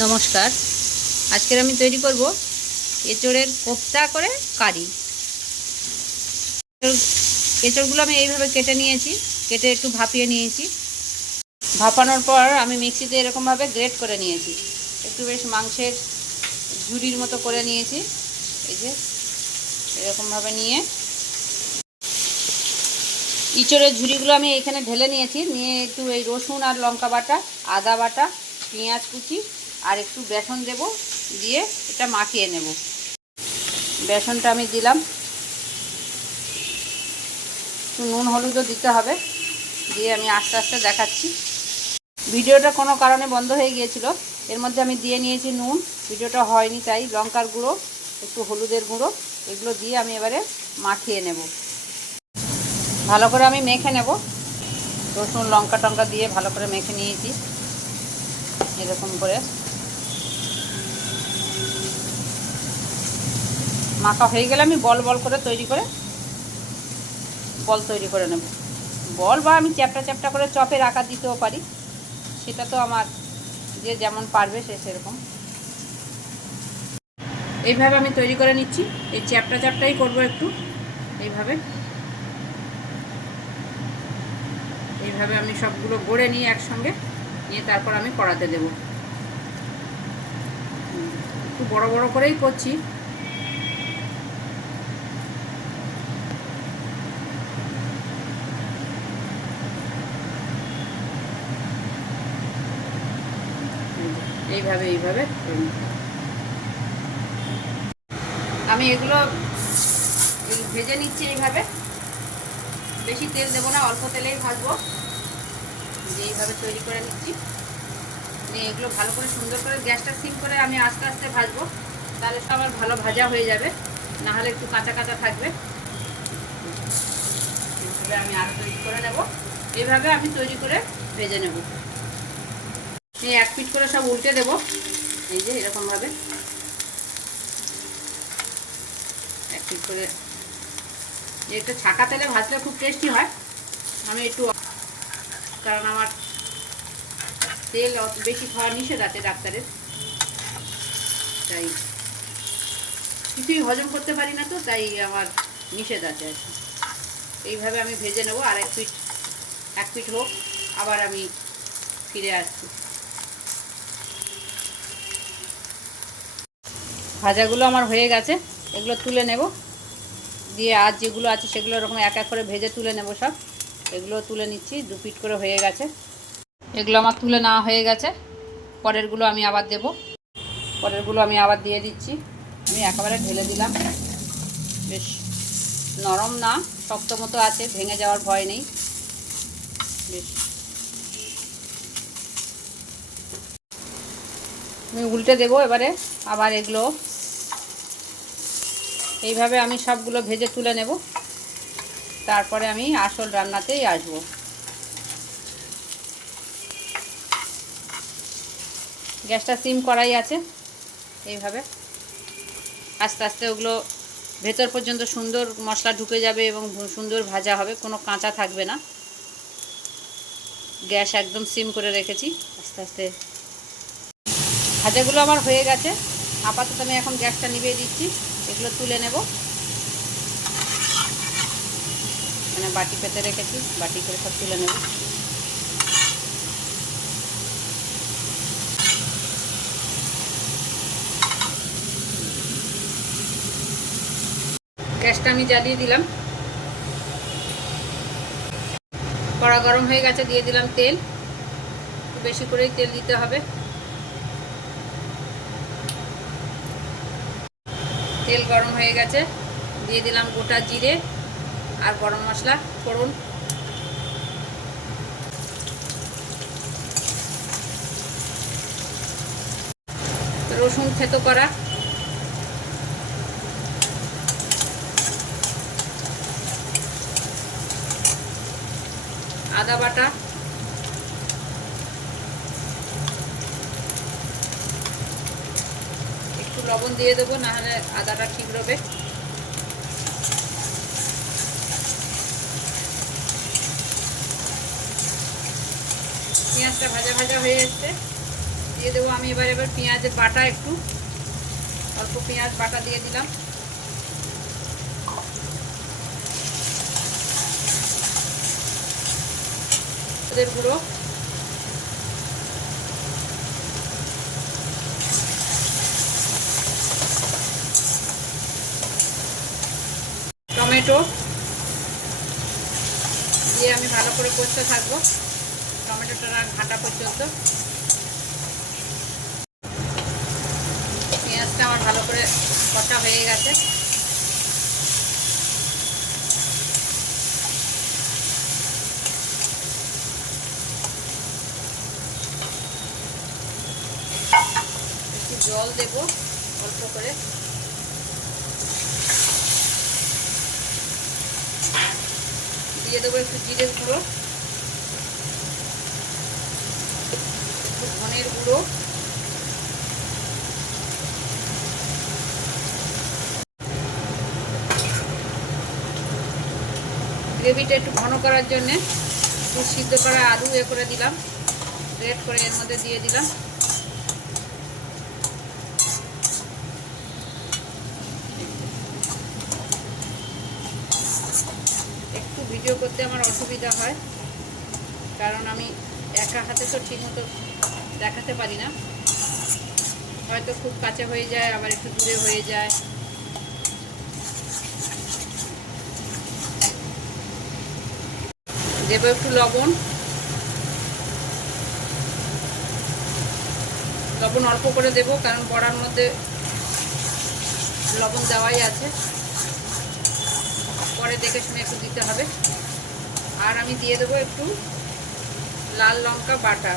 নমস্কার। আজকের আমি তৈরি করব এঁচোড়ের কোপ্তা করে কারি। এঁচোড়গুলো আমি এইভাবে কেটে নিয়েছি, কেটে একটু ভাপিয়ে নিয়েছি। ভাপানোর পর আমি মিক্সিতে এরকমভাবে গ্রেট করে নিয়েছি, একটু বেশ মাংসের ঝুড়ির মতো করে নিয়েছি। এই যে এরকমভাবে নিয়ে এঁচোড়ের ঝুড়িগুলো আমি এখানে ঢেলে নিয়েছি, নিয়ে একটু এই রসুন আর লঙ্কা বাটা, আদা বাটা, পেঁয়াজ কুচি আর একটু বেসন দেব, দিয়ে এটা মাখিয়ে নেব। বেসনটা আমি দিলাম, একটু নুন হলুদও দিতে হবে, দিয়ে আমি আস্তে আস্তে দেখাচ্ছি। ভিডিওটা কোনো কারণে বন্ধ হয়ে গিয়েছিল, এর মধ্যে আমি দিয়ে নিয়েছি নুন, ভিডিওটা হয়নি তাই। লঙ্কার গুঁড়ো, একটু হলুদের গুঁড়ো, এগুলো দিয়ে আমি এবারে মাখিয়ে নেব। ভালো করে আমি মেখে নেব, রসুন লঙ্কা টঙ্কা দিয়ে ভালো করে মেখে নিয়েছি। এরকম করে মাখা হয়ে গেলে আমি বল বল করে বল তৈরি করে নেব। বল বা আমি চ্যাপটা চ্যাপটা করে চপের আকার দিতেও পারি, সেটা তো আমার যে যেমন পারবে সে সেরকম। এইভাবে আমি তৈরি করে নিচ্ছি, এই চ্যাপটা চ্যাপটাই করব একটু। এইভাবে এইভাবে আমি সবগুলো গড়ে নিয়ে একসঙ্গে নিয়ে তারপর আমি কড়াতে দেব। একটু বড় বড় করেই করছি। এইভাবে আমি এগুলো ভেজে নিচ্ছি। এইভাবে বেশি তেল দেবো না, অল্প তেলেই ভাজবো। এইভাবে তৈরি করে নিচ্ছি, নিয়ে এগুলো ভালো করে সুন্দর করে গ্যাসটা সিম করে আমি আস্তে আস্তে ভাজবো, তাহলে তো আমার ভালো ভাজা হয়ে যাবে, না হলে একটু কাঁচা কাঁচা থাকবে। এইভাবে আমি আরও তৈরি করে নেব। এইভাবে আমি তৈরি করে ভেজে নেব। এই এক পিঠ করে সব উল্টে দেব, এই যে এরকমভাবে এক পিঠ করে। একটু ছাকা তেলে ভাজলে খুব টেস্টি হয়। আমি একটু, কারণ আমার তেল বেশি খাওয়া নিষেধ আছে ডাক্তারের, তাই কিছুই হজম করতে পারি না, তো তাই আমার নিষেধ আছে আর কি। এইভাবে আমি ভেজে নেব। আর এক পিঠ হোক, আবার আমি ফিরে আসছি। ভাজাগুলো আমার হয়ে গেছে, এগুলো তুলে নেব, দিয়ে আর যেগুলো আছে সেগুলো এরকম এক এক করে ভেজে তুলে নেব সব। এগুলো তুলে নিচ্ছি, দু পিঠ করে হয়ে গেছে। এগুলো আমার তুলে নেওয়া হয়ে গেছে। পরেরগুলো আমি আবার দেব, পরেরগুলো আমি আবার দিয়ে দিচ্ছি। আমি একেবারে ঢেলে দিলাম। বেশ নরম না, শক্ত মতো আছে, ভেঙে যাওয়ার ভয় নেই। বেশ আমি উল্টে দেবো এবারে আবার এগুলো। এইভাবে আমি সবগুলো ভেজে তুলে নেব, তারপরে আমি আসল রান্নাতেই আসবো। গ্যাসটা সিম করাই আছে। এইভাবে আস্তে আস্তে ওগুলো ভেতর পর্যন্ত সুন্দর মশলা ঢুকে যাবে এবং সুন্দর ভাজা হবে, কোনো কাঁচা থাকবে না। গ্যাস একদম সিম করে রেখেছি। আস্তে আস্তে ভাজাগুলো আমার হয়ে গেছে। আপাতত আমি এখন গ্যাসটা নিভিয়ে দিচ্ছি। এগুলো তুলে নেব, মানে বাটি পেতে রেখেছি, বাটি করে সব তুলে নেব। গ্যাসটা আমি জ্বালিয়ে দিলাম, কড়া গরম হয়ে গেছে, দিয়ে দিলাম তেল। একটু বেশি করেই তেল দিতে হবে। তেল গরম হয়ে গেছে, দিয়ে দিলাম গোটা জিরে আর গরম মশলা ফোড়ন। রসুন থেতো করা, আদা বাটা, একটু লবণ দিয়ে দেবো, না হলে আদাটা ঠিক রবে। পেঁয়াজটা ভাজা ভাজা হয়ে এসছে, দিয়ে দেবো আমি এবার পেঁয়াজের বাটা, একটু অল্প পেঁয়াজ বাটা দিয়ে দিলাম। হলুদের গুঁড়ো, টমেটো দিয়ে আমি ভালো করে কষতে থাকবো টমেটোটা ঘাটা পর্যন্ত। পেঁয়াজটা আমার ভালো করে কষা হয়ে গেছে। একটু জল দেব অল্প করে। দিয়ে দেবো একটু জিরের গুঁড়ো, একটু ধনের গুঁড়ো, গ্রেভিটা একটু ঘন করার জন্যে একটু সিদ্ধ করা আলু করে দিলাম, গ্রেট করে এর মধ্যে দিয়ে দিলাম। একটু ভিডিও করতে আমার অসুবিধা হয়, কারণ আমি একা হাতে তো ঠিকমতো দেখাতে পারি না, হয়তো খুব কাছে হয়ে যায়, আবার একটু দূরে হয়ে যায়। দেবো একটু লবণ, লবণ অল্প করে দেব, কারণ বড়ার মধ্যে লবণ দেওয়াই আছে, পরে দেখে শুনে একটু দিতে হবে। আর আমি দিয়ে দেবো একটু লাল লঙ্কা বাটা।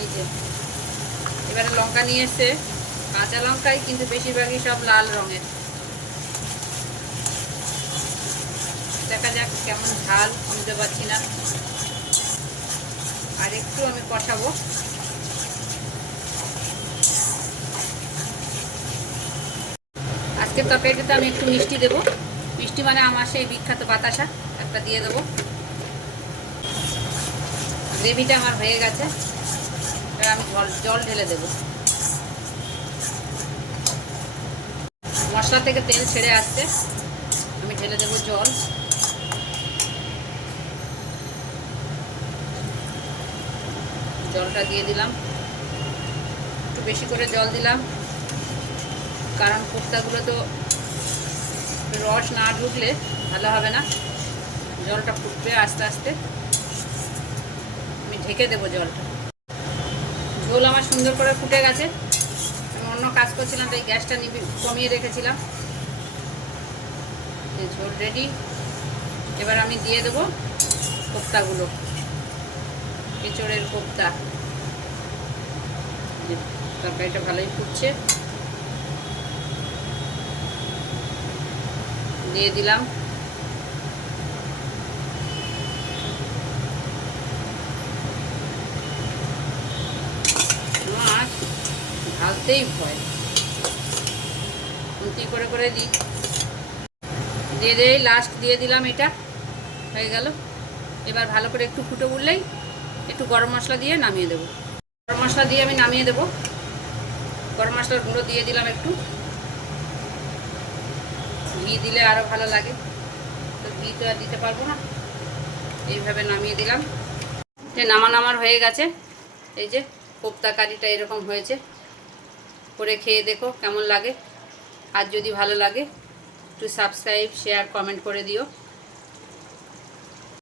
এই যে এবারে লঙ্কা নিয়ে এসে, কাঁচা লঙ্কাই কিন্তু বেশিরভাগই সব লাল রঙের। দেখা যাক কেমন ঝাল, বুঝতে পারছি না। আর একটু আমি কষাবো। আজকের তরকারিটাতে আমি একটু মিষ্টি দেবো, মিষ্টি মানে আমার সেই বিখ্যাত বাতাসা একটা দিয়ে দেবো। গ্রেভিটা আমার হয়ে গেছে, এবার আমি জল ঢেলে দেবো। মশলা থেকে তেল ছেড়ে আসছে, আমি ঢেলে দেবো জল। জলটা দিয়ে দিলাম, একটু বেশি করে জল দিলাম, কারণ কোপ্তাগুলো তো রস না ঢুকলে ভালো হবে না। জলটা ফুটবে আস্তে আস্তে, আমি ঢেকে দেবো জলটা। ঝোল আমার সুন্দর করে ফুটে গেছে। আমি অন্য কাজ করছিলাম, তাই গ্যাসটা কমিয়ে রেখেছিলাম। ঝোল রেডি। এবার আমি দিয়ে দেবো কোপ্তাগুলো, এঁচোড়ের কোপ্তা। তরকারিটা ভালোই ফুটছে, দিয়ে দিলাম। আমার ঢালতেই ভয়, খুন্তি করে করে দিই। দিয়ে লাস্ট দিয়ে দিলাম, এটা হয়ে গেল। এবার ভালো করে একটু ফুটে উঠলেই একটু গরম মশলা দিয়ে নামিয়ে দেবো। গরম মশলা দিয়ে আমি নামিয়ে দেবো। গরম মশলার গুঁড়ো দিয়ে দিলাম একটু, ঘি দিলে আরও ভালো লাগে, তো ঘি তো আর দিতে পারবো না, এইভাবে নামিয়ে দিলাম। নামানো আমার হয়ে গেছে। এই যে কোপ্তা কারিটা এরকম হয়েছে, করে খেয়ে দেখো কেমন লাগে। আর যদি ভালো লাগে একটু সাবস্ক্রাইব, শেয়ার, কমেন্ট করে দিও।